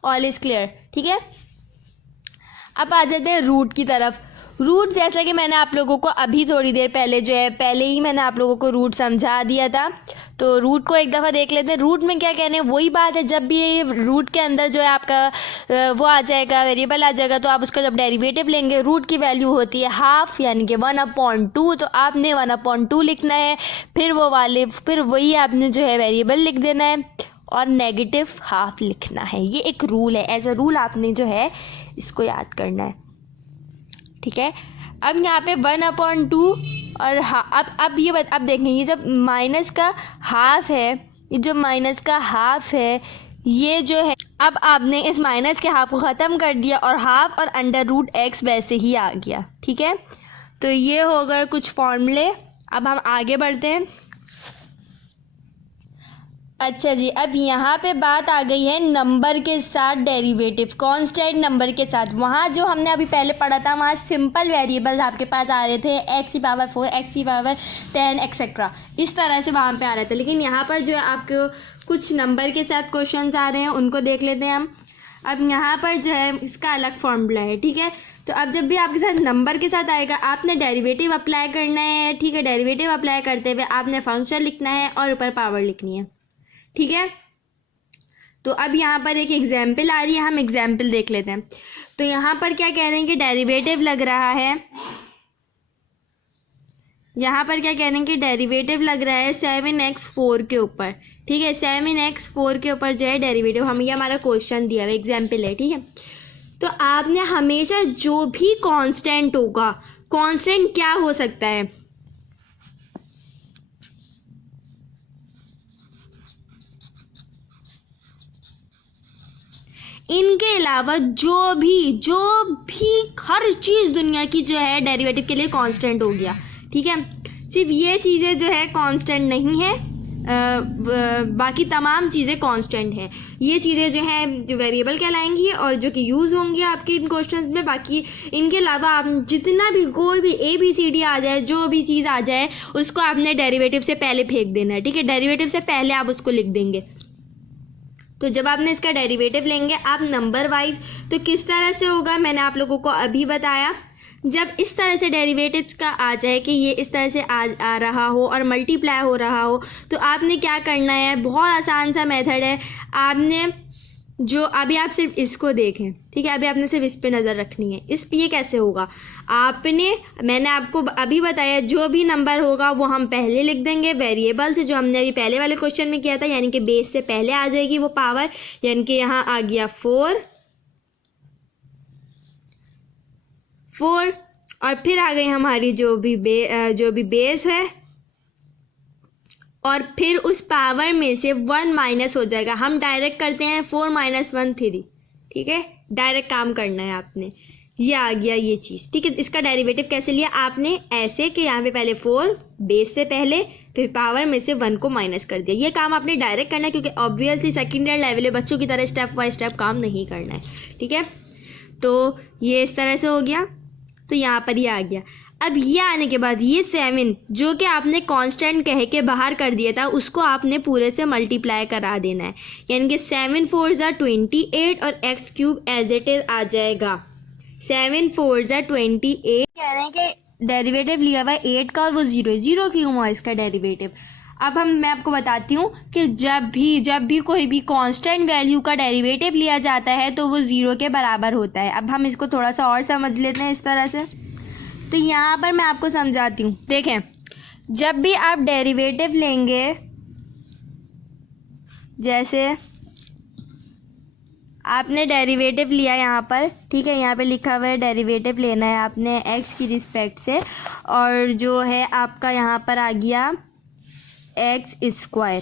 all is clear, ठीक है। अब आ जाते हैं रूट की तरफ। रूट जैसा कि मैंने आप लोगों को अभी थोड़ी देर पहले जो है, पहले ही मैंने आप लोगों को रूट समझा दिया था, तो रूट को एक दफ़ा देख लेते हैं। रूट में क्या कहने, वही बात है, जब भी रूट के अंदर जो है आपका वो आ जाएगा, वेरिएबल आ जाएगा, तो आप उसका जब डेरिवेटिव लेंगे, रूट की वैल्यू होती है हाफ, यानी कि 1/2, तो आपने 1/2 लिखना है, फिर वही आपने जो है वेरिएबल लिख देना है और नेगेटिव हाफ लिखना है। ये एक रूल है, एज अ रूल आपने जो है इसको याद करना है, ठीक है। अब यहाँ पे 1/2 और अब देखेंगे, ये जब माइनस का हाफ है, ये जो माइनस का हाफ है, ये जो है, अब आपने इस माइनस के हाफ को ख़त्म कर दिया और हाफ और √x वैसे ही आ गया, ठीक है। तो ये हो गए कुछ फॉर्मूले। अब हम आगे बढ़ते हैं। अच्छा जी, अब यहाँ पे बात आ गई है नंबर के साथ डेरिवेटिव, कांस्टेंट नंबर के साथ। वहाँ जो हमने अभी पहले पढ़ा था, वहाँ सिंपल वेरिएबल्स आपके पास आ रहे थे, x की पावर 4, x की पावर 10 एक्सेट्रा, इस तरह से वहाँ पे आ रहे थे। लेकिन यहाँ पर जो है आपको कुछ नंबर के साथ क्वेश्चंस आ रहे हैं, उनको देख लेते हैं हम। अब यहाँ पर जो है इसका अलग फॉर्मूला है, ठीक है। तो अब जब भी आपके साथ नंबर के साथ आएगा, आपने डेरिवेटिव अप्लाई करना है, ठीक है। डेरिवेटिव अप्लाई करते हुए आपने फंक्शन लिखना है और ऊपर पावर लिखनी है, ठीक है। तो अब यहाँ पर एक एग्जाम्पल आ रही है, हम एग्जाम्पल देख लेते हैं। तो यहाँ पर क्या कह रहे हैं कि डेरिवेटिव लग रहा है, यहाँ पर क्या कह रहे हैं कि डेरिवेटिव लग रहा है 7x4 के ऊपर, ठीक है। 7x4 के ऊपर जो है डेरिवेटिव, हम ये हमारा क्वेश्चन दिया हुआ एग्जाम्पल है, ठीक है। तो आपने हमेशा जो भी कांस्टेंट होगा, कांस्टेंट क्या हो सकता है, इनके अलावा जो भी हर चीज़ दुनिया की जो है डेरिवेटिव के लिए कांस्टेंट हो गया, ठीक है। सिर्फ ये चीज़ें जो है कांस्टेंट नहीं है, बाकी तमाम चीज़ें कांस्टेंट हैं। ये चीज़ें जो हैं जो वेरिएबल कहलाएंगी और जो कि यूज़ होंगी आपके इन क्वेश्चंस में। बाकी इनके अलावा आप जितना भी कोई भी ABCD आ जाए, जो भी चीज़ आ जाए, उसको आपने डेरिवेटिव से पहले फेंक देना है, ठीक है। डेरिवेटिव से पहले आप उसको लिख देंगे। तो जब आपने इसका डेरिवेटिव लेंगे आप नंबर वाइज, तो किस तरह से होगा मैंने आप लोगों को अभी बताया। जब इस तरह से डेरिवेटिव्स का आ जाए कि ये इस तरह से आ रहा हो और मल्टीप्लाई हो रहा हो, तो आपने क्या करना है, बहुत आसान सा मेथड है। आपने जो अभी आप सिर्फ इसको देखें, ठीक है, अभी आपने सिर्फ इस पे नज़र रखनी है। इस पे ये कैसे होगा, मैंने आपको अभी बताया जो भी नंबर होगा वो हम पहले लिख देंगे वेरिएबल से, जो हमने अभी पहले वाले क्वेश्चन में किया था, यानी कि बेस से पहले आ जाएगी वो पावर, यानी कि यहाँ आ गया 4 और फिर आ गई हमारी जो भी बेस है, और फिर उस पावर में से 1 माइनस हो जाएगा। हम डायरेक्ट करते हैं 4 - 1 3, ठीक है, डायरेक्ट काम करना है आपने। ये आ गया ये चीज़, ठीक है। इसका डेरिवेटिव कैसे लिया आपने, ऐसे कि यहाँ पे पहले 4 बेस से पहले, फिर पावर में से 1 को माइनस कर दिया। ये काम आपने डायरेक्ट करना है, क्योंकि ऑब्वियसली सेकेंड ईयर लेवल है, बच्चों की तरह स्टेप बाय स्टेप काम नहीं करना है, ठीक है। तो ये इस तरह से हो गया, तो यहाँ पर ये आ गया। अब ये आने के बाद ये 7 जो कि आपने कांस्टेंट कह के बाहर कर दिया था, उसको आपने पूरे से मल्टीप्लाई करा देना है, यानी कि 7 4 = 28 और x³ एज इट इज आ जाएगा। 7 4 = 28 कह रहे हैं कि डेरिवेटिव लिया हुआ है 8 का और वो 0 क्यों हुआ इसका डेरिवेटिव। अब मैं आपको बताती हूँ कि जब भी कोई भी कांस्टेंट वैल्यू का डेरिवेटिव लिया जाता है तो वो 0 के बराबर होता है। अब हम इसको थोड़ा सा और समझ लेते हैं इस तरह से। तो यहाँ पर मैं आपको समझाती हूँ। देखें, जब भी आप डेरिवेटिव लेंगे, जैसे आपने डेरिवेटिव लिया यहाँ पर, ठीक है, यहाँ पे लिखा हुआ है डेरिवेटिव लेना है आपने x की रिस्पेक्ट से, और जो है आपका यहाँ पर आ गया x²,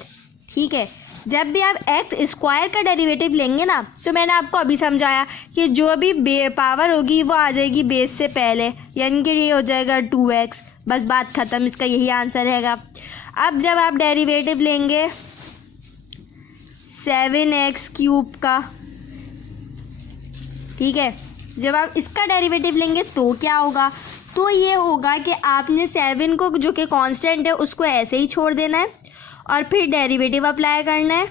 ठीक है। जब भी आप x² का डेरिवेटिव लेंगे ना, तो मैंने आपको अभी समझाया कि जो भी पावर होगी वो आ जाएगी बेस से पहले, यानी कि ये हो जाएगा 2x, बस बात ख़त्म, इसका यही आंसर रहेगा। अब जब आप डेरिवेटिव लेंगे 7x³ का, ठीक है, जब आप इसका डेरिवेटिव लेंगे तो क्या होगा, तो ये होगा कि आपने 7 को जो कि कांस्टेंट है उसको ऐसे ही छोड़ देना है और फिर डेरिवेटिव अप्लाई करना है,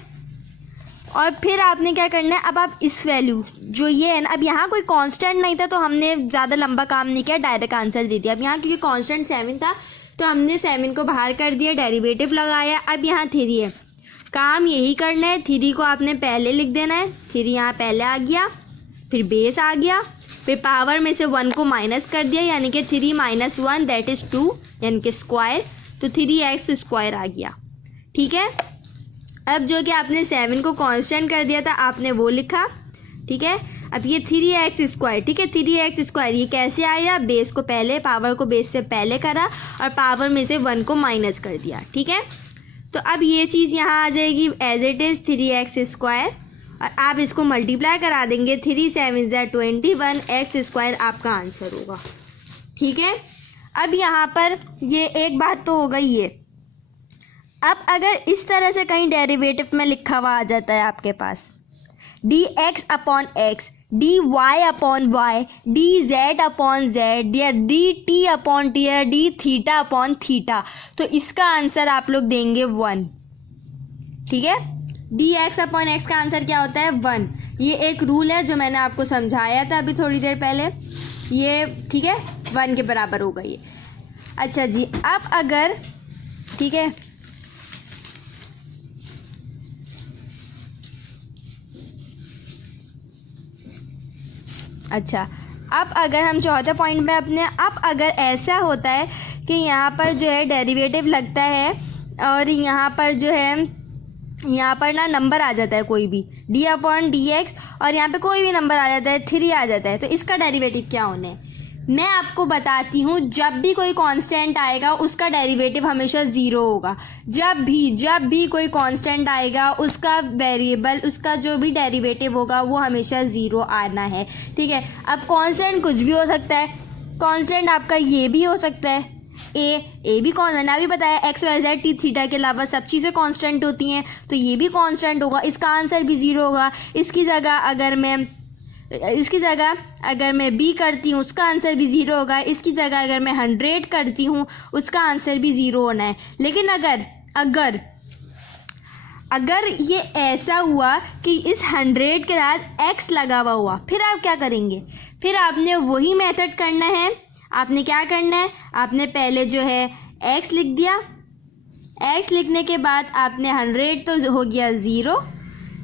और फिर आपने क्या करना है, अब आप इस वैल्यू जो ये है ना, अब यहाँ कोई कांस्टेंट नहीं था तो हमने ज़्यादा लंबा काम नहीं किया, डायरेक्ट आंसर दे दिया। अब यहाँ क्योंकि कांस्टेंट 7 था तो हमने 7 को बाहर कर दिया, डेरिवेटिव लगाया। अब यहाँ 3 है, काम यही करना है, 3 को आपने पहले लिख देना है, 3 यहाँ पहले आ गया, फिर बेस आ गया, फिर पावर में से 1 को माइनस कर दिया, यानी कि 3 - 1 दैट इज़ 2, यानी कि स्क्वायर, तो 3x² आ गया, ठीक है। अब जो कि आपने 7 को कांस्टेंट कर दिया था आपने वो लिखा, ठीक है। अब ये 3x², ठीक है, 3x², ये कैसे आया, बेस को पहले, पावर को बेस से पहले करा और पावर में से 1 को माइनस कर दिया, ठीक है। तो अब ये चीज़ यहाँ आ जाएगी एज इट इज़ 3x², और आप इसको मल्टीप्लाई करा देंगे, 3 7 = 21, x² आपका आंसर होगा, ठीक है। अब यहाँ पर ये एक बात तो हो गई ये। अब अगर इस तरह से कहीं डेरिवेटिव में लिखा हुआ आ जाता है आपके पास dx/x, dy/y, dz/z, या dt/t, या dθ/θ, तो इसका आंसर आप लोग देंगे 1, ठीक है। dx/x का आंसर क्या होता है, 1। ये एक रूल है जो मैंने आपको समझाया था अभी थोड़ी देर पहले, ये ठीक है, 1 के बराबर होगा ये। अच्छा जी, अब अगर, ठीक है, अच्छा, अब अगर हम चौथे पॉइंट में अपने, अब अगर ऐसा होता है कि यहाँ पर जो है डेरिवेटिव लगता है और यहाँ पर जो है, यहाँ पर ना नंबर आ जाता है कोई भी d/dx, और यहाँ पे कोई भी नंबर आ जाता है 3 आ जाता है, तो इसका डेरिवेटिव क्या होना है, मैं आपको बताती हूँ। जब भी कोई कांस्टेंट आएगा उसका डेरिवेटिव हमेशा 0 होगा। जब भी कोई कांस्टेंट आएगा उसका वेरिएबल, उसका जो भी डेरिवेटिव होगा वो हमेशा 0 आना है, ठीक है। अब कांस्टेंट कुछ भी हो सकता है, कांस्टेंट आपका ये भी हो सकता है, ए भी कौन, मैंने अभी बताया X Y Z T theta के अलावा सब चीज़ें कांस्टेंट होती हैं, तो ये भी कांस्टेंट होगा, इसका आंसर भी 0 होगा। इसकी जगह अगर मैं बी करती हूँ उसका आंसर भी 0 होगा। इसकी जगह अगर मैं 100 करती हूँ उसका आंसर भी 0 होना है। लेकिन अगर ये ऐसा हुआ कि इस 100 के साथ x लगा हुआ, फिर आप क्या करेंगे? फिर आपने वही मेथड करना है। आपने क्या करना है? आपने पहले जो है x लिख दिया, x लिखने के बाद आपने 100 तो हो गया 0,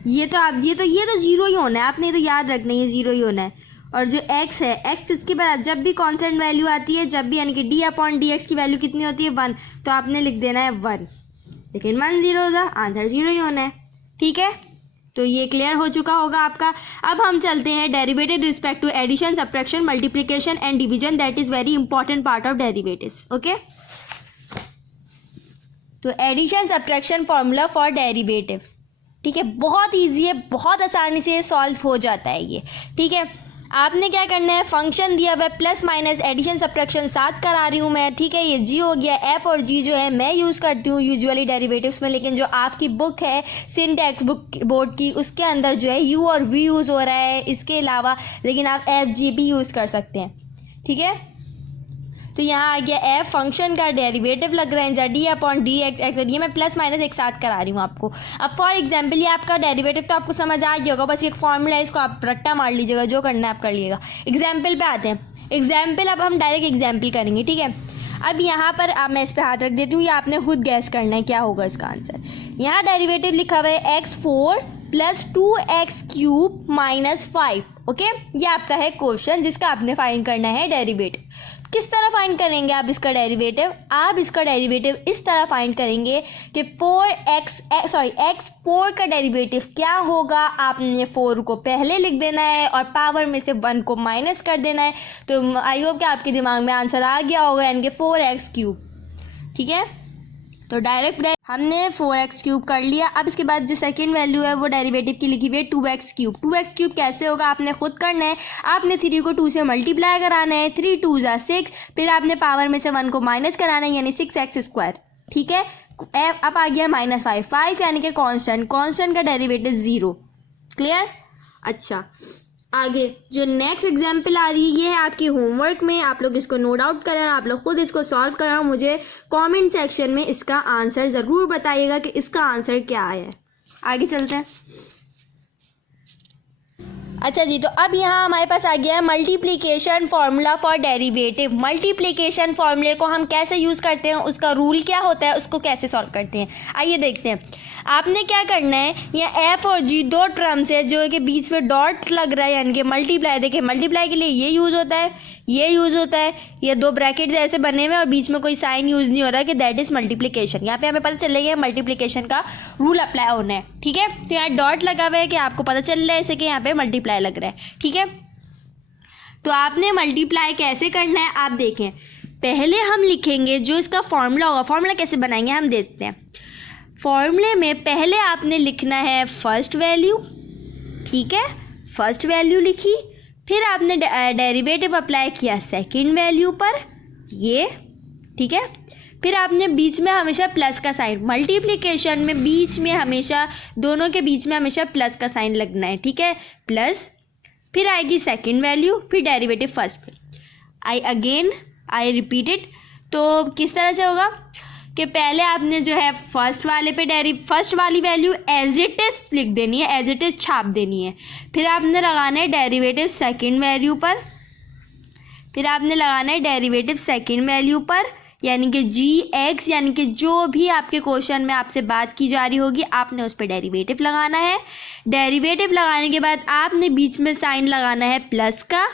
ये तो 0 ही होना है, आपने तो याद रखना है, ये 0 ही होना है। और जो x है, x इसके बाद जब भी कांस्टेंट वैल्यू आती है, जब भी यानी कि d/dx की वैल्यू कितनी होती है 1, तो आपने लिख देना है 1, लेकिन 1 0 होगा, आंसर 0 ही होना है। ठीक है, तो ये क्लियर हो चुका होगा आपका। अब हम चलते हैं derivative respect to addition, subtraction, multiplication and division, that is very important part of derivatives. Okay, तो addition subtraction formula for derivatives, ठीक है, बहुत ईजी है, बहुत आसानी से सॉल्व हो जाता है ये। ठीक है, आपने क्या करना है, फंक्शन दिया हुआ है प्लस माइनस एडिशन सब्ट्रैक्शन साथ करा रही हूँ मैं। ठीक है, ये जी हो गया, एफ और जी जो है मैं यूज़ करती हूँ यूजुअली डेरिवेटिव्स में, लेकिन जो आपकी बुक है सिंटैक्स बुक बोर्ड की, उसके अंदर जो है यू और वी यूज़ हो रहा है इसके अलावा, लेकिन आप एफ जी भी यूज़ कर सकते हैं। ठीक है, तो यहाँ आ गया एफ फंक्शन का डेरिवेटिव लग रहा है d/dx, ये मैं प्लस माइनस एक साथ करा रही हूँ आपको। अब फॉर एग्जांपल ये आपका डेरिवेटिव तो आपको समझ आ गया होगा, बस एक फॉर्मूला है, इसको आप रट्टा मार लीजिएगा, जो करना है आप कर लीजिएगा। एग्जाम्पल पे आते हैं। एग्जाम्पल, अब हम डायरेक्ट एग्जाम्पल करेंगे। ठीक है, अब यहाँ पर अब मैं इस पर हाथ रख देती हूँ, ये आपने खुद गैस करना है क्या होगा इसका आंसर। यहाँ डेरिवेटिव लिखा हुआ है x4 + 2x³ - 5। ओके, ये आपका है क्वेश्चन जिसका आपने फाइंड करना है डेरिवेटिव। किस तरह फाइंड करेंगे आप इसका डेरिवेटिव? आप इसका डेरिवेटिव इस तरह फाइंड करेंगे कि x4 का डेरिवेटिव क्या होगा, आपने 4 को पहले लिख देना है और पावर में से 1 को माइनस कर देना है। तो आई होप कि आपके दिमाग में आंसर आ गया होगा, यानी कि 4x³। ठीक है, तो डायरेक्ट हमने 4x³ कर लिया। अब इसके बाद जो सेकंड वैल्यू है वो डेरिवेटिव की लिखी हुई है 2x³। 2x³ कैसे होगा आपने खुद करना है। आपने 3 को 2 से मल्टीप्लाई कराना है, 3 2 = 6, फिर आपने पावर में से 1 को माइनस कराना है, यानी 6x²। ठीक है, अब आ गया -5 यानी कि कांस्टेंट का डेरिवेटिव 0। क्लियर? अच्छा, आगे जो नेक्स्ट एग्जाम्पल आ रही है ये है आपकी होमवर्क में, आप लोग इसको नोट आउट करें, आप लोग खुद इसको सॉल्व करें, मुझे कमेंट सेक्शन में इसका आंसर ज़रूर बताइएगा कि इसका आंसर क्या है। आगे चलते हैं। अच्छा जी, तो अब यहाँ हमारे पास आ गया है multiplication formula for derivative. Multiplication फार्मूले को हम कैसे यूज़ करते हैं, उसका रूल क्या होता है, उसको कैसे सॉल्व करते हैं, आइए देखते हैं। आपने क्या करना है, ये एफ और जी दो टर्म्स है जो कि बीच में डॉट लग रहा है, यानी कि मल्टीप्लाई। देखिए मल्टीप्लाई के लिए ये यूज़ होता है, ये यूज़ होता है, ये 2 ब्रैकेट ऐसे बने हुए और बीच में कोई साइन यूज़ नहीं हो रहा कि दैट इज़ मल्टीप्लिकेशन। यहाँ पे हमें पता चलेगा मल्टीप्लिकेशन का रूल अप्लाई होना है। ठीक है, तो यहाँ डॉट लगा हुआ है कि आपको पता चल रहा है ऐसे कि यहाँ पे मल्टीप्लाई लग रहा है। ठीक है, तो आपने मल्टीप्लाई कैसे करना है आप देखें। पहले हम लिखेंगे जो इसका फॉर्मूला होगा। फॉर्मूला कैसे बनाएंगे हम देखते हैं। फॉर्मूले में पहले आपने लिखना है फर्स्ट वैल्यू। ठीक है, फर्स्ट वैल्यू लिखी, फिर आपने डेरिवेटिव अप्लाई किया सेकंड वैल्यू पर, ये ठीक है, फिर आपने बीच में हमेशा प्लस का साइन, मल्टीप्लिकेशन में बीच में हमेशा दोनों के बीच में हमेशा प्लस का साइन लगना है। ठीक है, प्लस, फिर आएगी सेकंड वैल्यू, फिर डेरिवेटिव फर्स्ट पे। I repeat it. तो किस तरह से होगा कि पहले आपने जो है फर्स्ट वाली वैल्यू एज इट इज लिख देनी है, एज इट इज छाप देनी है। फिर आपने लगाना है डेरिवेटिव सेकंड वैल्यू पर, फिर आपने लगाना है डेरिवेटिव सेकंड वैल्यू पर, यानी कि g(x), यानी कि जो भी आपके क्वेश्चन में आपसे बात की जा रही होगी आपने उस पर डेरिवेटिव लगाना है। डेरिवेटिव लगाने के बाद आपने बीच में साइन लगाना है प्लस का,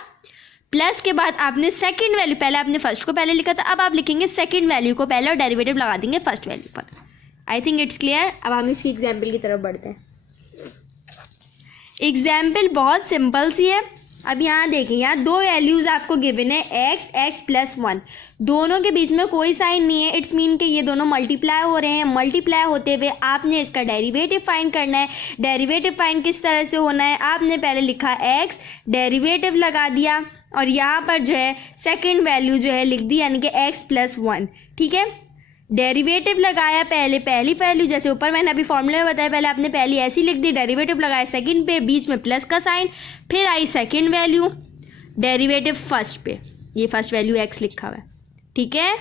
प्लस के बाद आपने सेकंड वैल्यू, पहले आपने फर्स्ट को पहले लिखा था, अब आप लिखेंगे सेकंड वैल्यू को पहले और डेरिवेटिव लगा देंगे फर्स्ट वैल्यू पर। आई थिंक इट्स क्लियर। अब हम इसकी एग्जाम्पल की तरफ बढ़ते हैं। एग्जाम्पल बहुत सिंपल सी है। अब यहाँ देखें, यहाँ 2 वैल्यूज़ आपको गिवन है x + 1, दोनों के बीच में कोई साइन नहीं है। इट्स मीन कि ये दोनों मल्टीप्लाई हो रहे हैं। मल्टीप्लाई होते हुए आपने इसका डेरिवेटिव फाइंड करना है। डेरिवेटिव फाइंड किस तरह से होना है, आपने पहले लिखा x, डेरिवेटिव लगा दिया, और यहाँ पर जो है सेकंड वैल्यू जो है लिख दी, यानी कि x+1। ठीक है, डेरिवेटिव लगाया पहले पहली वैल्यू, जैसे ऊपर मैंने अभी फॉर्मूले में बताया, पहले आपने पहली ऐसी लिख दी, डेरिवेटिव लगाया सेकंड पे, बीच में प्लस का साइन, फिर आई सेकंड वैल्यू, डेरिवेटिव फर्स्ट पे, ये फर्स्ट वैल्यू x लिखा हुआ है। ठीक है,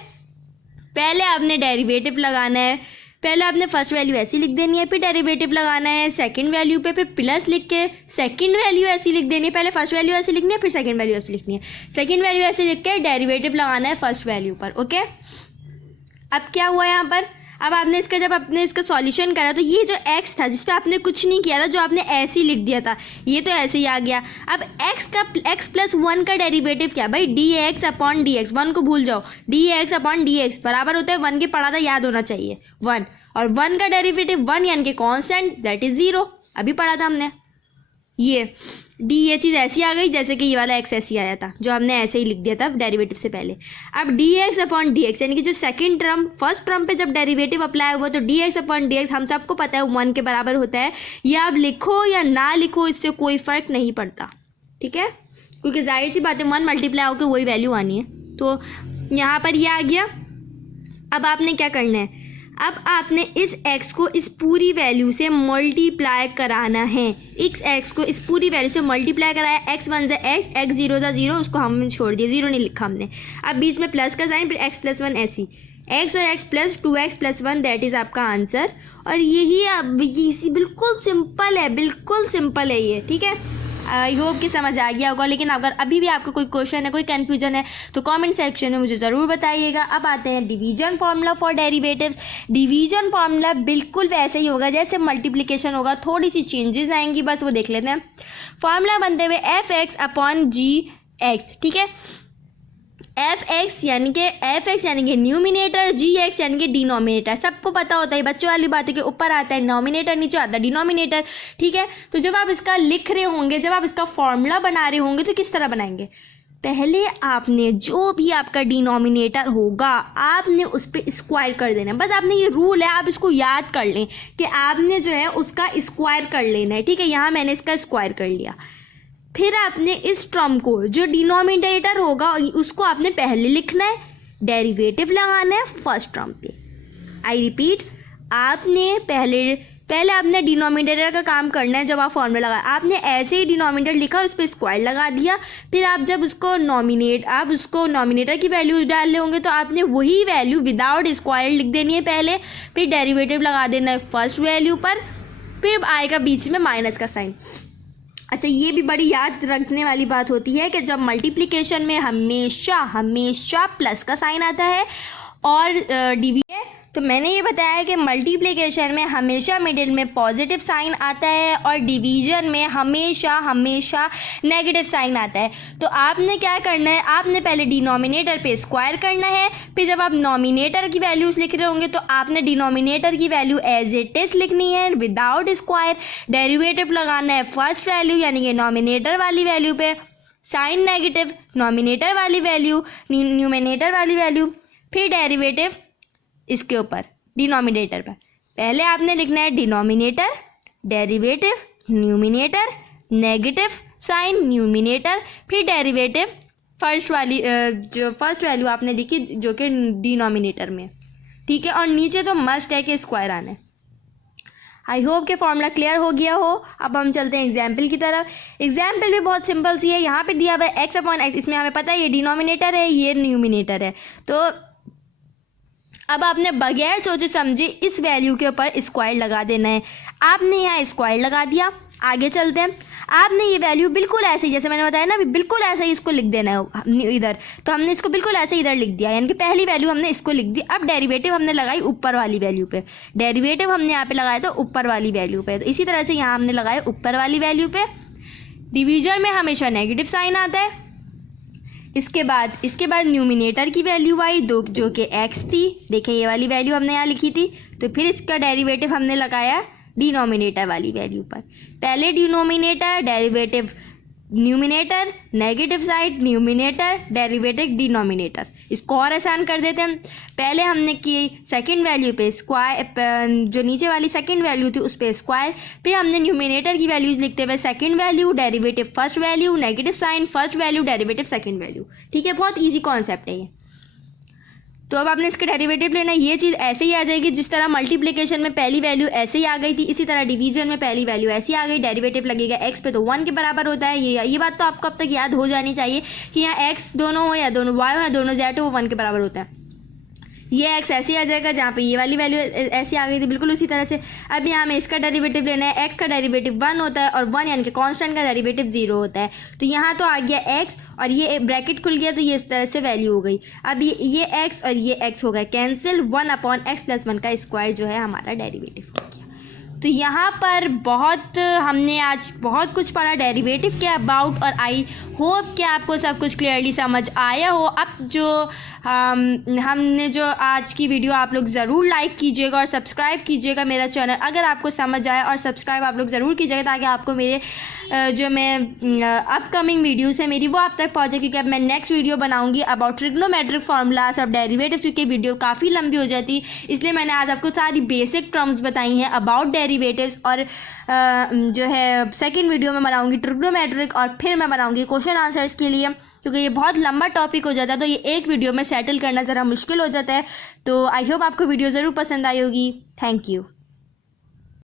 पहले आपने डेरिवेटिव लगाना है, पहले आपने फर्स्ट वैल्यू ऐसी लिख देनी है, फिर डेरिवेटिव लगाना है सेकंड वैल्यू पे, फिर प्लस लिख के सेकंड वैल्यू ऐसी लिख देनी है, पहले फर्स्ट वैल्यू ऐसी लिखनी है, फिर सेकंड वैल्यू ऐसी लिखनी है, सेकंड वैल्यू ऐसे लिख के डेरिवेटिव लगाना है फर्स्ट वैल्यू पर। ओके, अब क्या हुआ यहाँ पर, अब आपने इसका जब आपने इसका सॉल्यूशन करा तो ये जो x था जिस पे आपने कुछ नहीं किया था, जो आपने ऐसे ही लिख दिया था, ये तो ऐसे ही आ गया। अब x+1 का डेरिवेटिव क्या भाई, dx/dx, 1 को भूल जाओ, dx/dx बराबर होता है 1 के, पढ़ा था, याद होना चाहिए 1, और 1 का डेरिवेटिव 1 यानी कि कांस्टेंट, दैट इज 0, अभी पढ़ा था हमने। ये चीज़ ऐसी आ गई जैसे कि ये वाला x ऐसी आया था, जो हमने ऐसे ही लिख दिया था डेरिवेटिव से पहले। अब dx/dx यानी कि जो सेकंड टर्म फर्स्ट टर्म पे जब डेरिवेटिव अप्लाई हुआ तो dx/dx हम सबको पता है 1 के बराबर होता है, ये आप लिखो या ना लिखो इससे कोई फर्क नहीं पड़ता। ठीक है, क्योंकि जाहिर सी बात है 1 मल्टीप्लाई होकर वही वैल्यू आनी है, तो यहाँ पर ये आ गया। अब आपने क्या करना है, अब आपने इस x को इस पूरी वैल्यू से मल्टीप्लाई कराना है, इस x को इस पूरी वैल्यू से मल्टीप्लाई कराया, x1 से x, x0 था 0, उसको हमने छोड़ दिया, 0 नहीं लिखा हमने। अब बीच में प्लस का साइन, फिर x+1 ऐसी, x और x+ 2x+1 दैट इज़ आपका आंसर। और यही अब ये बिल्कुल सिंपल है, बिल्कुल सिंपल है ये। ठीक है, आई होप कि समझ आ गया होगा, लेकिन अगर अभी भी आपको कोई क्वेश्चन है, कोई कन्फ्यूजन है तो कमेंट सेक्शन में मुझे ज़रूर बताइएगा। अब आते हैं division formula for derivatives. Division formula बिल्कुल वैसे ही होगा जैसे मल्टीप्लिकेशन होगा, थोड़ी सी चेंजेस आएंगी, बस वो देख लेते हैं। फार्मूला बनते हुए f(x)/gx। ठीक है, f(x) यानी कि न्यूमिनेटर, g(x) यानी कि डिनोमिनेटर। सबको पता होता है, बच्चों वाली बात है कि ऊपर आता है नॉमिनेटर, नीचे आता है डिनोमिनेटर। ठीक है, तो जब आप इसका लिख रहे होंगे, जब आप इसका फॉर्मूला बना रहे होंगे तो किस तरह बनाएंगे, पहले आपने जो भी आपका डिनोमिनेटर होगा आपने उस पर स्क्वायर कर देना है। बस आपने ये रूल है, आप इसको याद कर लें कि आपने जो है उसका स्क्वायर कर लेना है। ठीक है, यहाँ मैंने इसका स्क्वायर कर लिया, फिर आपने इस टर्म को जो डिनोमिनेटर होगा उसको आपने पहले लिखना है, डेरिवेटिव लगाना है फर्स्ट टर्म पे। आई रिपीट, आपने पहले आपने डिनोमिनेटर का काम करना है। जब आप फॉर्मूला लगा, आपने ऐसे ही डिनोमिनेटर लिखा, उस पर स्क्वायर लगा दिया, फिर आप जब उसको नॉमिनेटर की वैल्यूज डाल रहे होंगे तो आपने वही वैल्यू विदाउट स्क्वायर लिख देनी है पहले, फिर डेरिवेटिव लगा देना है फर्स्ट वैल्यू पर, फिर आएगा बीच में माइनस का साइन। अच्छा, ये भी बड़ी याद रखने वाली बात होती है कि जब मल्टीप्लिकेशन में हमेशा प्लस का साइन आता है और डिवीजन, तो मैंने ये बताया कि मल्टीप्लिकेशन में हमेशा मिडिल में पॉजिटिव साइन आता है और डिवीजन में हमेशा नेगेटिव साइन आता है। तो आपने क्या करना है, आपने पहले डिनोमिनेटर पे स्क्वायर करना है, फिर जब आप नॉमिनेटर की वैल्यूज लिख रहे होंगे तो आपने डिनोमिनेटर की वैल्यू एज इट इज लिखनी है विदाउट स्क्वायर, डेरिवेटिव लगाना है फर्स्ट वैल्यू यानी कि नॉमिनेटर वाली वैल्यू पे, साइन नेगेटिव नॉमिनेटर वाली वैल्यू, न्यूमिनेटर वाली वैल्यू, फिर डेरिवेटिव इसके ऊपर डिनोमिनेटर पर। पहले आपने लिखना है denominator, derivative, numerator, negative sign, numerator, फिर डेरिवेटिव फर्स्ट वाली जो फर्स्ट वैल्यू आपने लिखी जो कि डिनोमिनेटर में। ठीक है, और नीचे तो मस्ट है कि स्क्वायर आना है। आई होप के फॉर्मूला क्लियर हो गया हो। अब हम चलते हैं एग्जाम्पल की तरफ। एग्जाम्पल भी बहुत सिंपल सी है, यहाँ पे दिया हुआ है x/x, इसमें हमें पता है ये डिनोमिनेटर है, ये न्यूमिनेटर है। तो अब आपने बगैर सोचे समझे इस वैल्यू के ऊपर स्क्वायर लगा देना है। आपने यहाँ स्क्वायर लगा दिया, आगे चलते हैं। आपने ये वैल्यू बिल्कुल ऐसे ही, जैसे मैंने बताया ना, बिल्कुल ऐसे ही इसको लिख देना है इधर, तो हमने इसको बिल्कुल ऐसे इधर लिख दिया, यानी कि पहली वैल्यू हमने इसको लिख दी। अब डेरिवेटिव हमने लगाई ऊपर वाली वैल्यू पे, डेरिवेटिव हमने यहाँ पे लगाया तो ऊपर वाली वैल्यू पे, तो इसी तरह से यहाँ हमने लगाया ऊपर वाली वैल्यू पे। डिवीजन में हमेशा नेगेटिव साइन आता है। इसके बाद न्यूमिनेटर की वैल्यू आई दो, जो कि x थी, देखें ये वाली वैल्यू हमने यहाँ लिखी थी, तो फिर इसका डेरिवेटिव हमने लगाया डिनोमिनेटर वाली वैल्यू पर। पहले denominator, derivative numerator negative side, numerator derivative denominator. इसको और आसान कर देते हैं। पहले हमने की सेकंड वैल्यू पे स्क्वायर, जो नीचे वाली सेकंड वैल्यू थी उस पे स्क्वायर, फिर हमने न्यूमिनेटर की वैल्यूज लिखते हुए second value derivative first value, negative sign first value derivative second value. ठीक है, बहुत ईजी कॉन्सेप्ट है ये। तो अब आपने इसका डेरिवेटिव लेना है। ये चीज़ ऐसे ही आ जाएगी जिस तरह मल्टीप्लिकेशन में पहली वैल्यू ऐसे ही आ गई थी, इसी तरह डिवीजन में पहली वैल्यू ऐसी आ गई। डेरिवेटिव लगेगा एक्स पे तो 1 के बराबर होता है। ये बात तो आपको अब तक याद हो जानी चाहिए कि यहाँ एक्स दोनों हो या दोनों वाई हो या दोनों जेड हो, वो 1 के बराबर होता है। ये एक्स ऐसे आ जाएगा जहाँ पे ये वाली वैल्यू ऐसी आ गई थी, बिल्कुल उसी तरह से। अब यहाँ हमें इसका डेरिवेटिव लेना है। एक्स का डेरिवेटिव 1 होता है और 1 यानी कि कांस्टेंट का डेरिवेटिव 0 होता है। तो यहाँ तो आ गया एक्स और ये ब्रैकेट खुल गया, तो ये इस तरह से वैल्यू हो गई। अब ये एक्स और ये एक्स हो गया कैंसिल, 1/x+1 का स्क्वायर जो है हमारा डेरिवेटिव हो गया। तो यहाँ पर हमने आज बहुत कुछ पढ़ा डेरिवेटिव के अबाउट, और आई होप कि आपको सब कुछ क्लियरली समझ आया हो। अब जो हमने जो आज की वीडियो आप लोग ज़रूर लाइक कीजिएगा और सब्सक्राइब कीजिएगा मेरा चैनल, अगर आपको समझ आए, और सब्सक्राइब आप लोग ज़रूर कीजिएगा ताकि आपको मेरे जो मैं अपकमिंग वीडियोस है मेरी वो आप तक पहुँचे, क्योंकि अब मैं नेक्स्ट वीडियो बनाऊंगी अबाउट ट्रिग्नोमेट्रिक फार्मूलाज और डेरिवेटिव, क्योंकि वीडियो काफ़ी लंबी हो जाती, इसलिए मैंने आज आपको सारी बेसिक टर्म्स बताई हैं अबाउट डेरिवेटिव्स। और जो है सेकंड वीडियो में बनाऊंगी ट्रिग्नोमेट्रिक, और फिर मैं बनाऊंगी क्वेश्चन आंसर्स के लिए, क्योंकि ये बहुत लंबा टॉपिक हो जाता है, तो ये एक वीडियो में सेटल करना ज़रा मुश्किल हो जाता है। तो आई होप आपको वीडियो ज़रूर पसंद आई होगी। Thank you.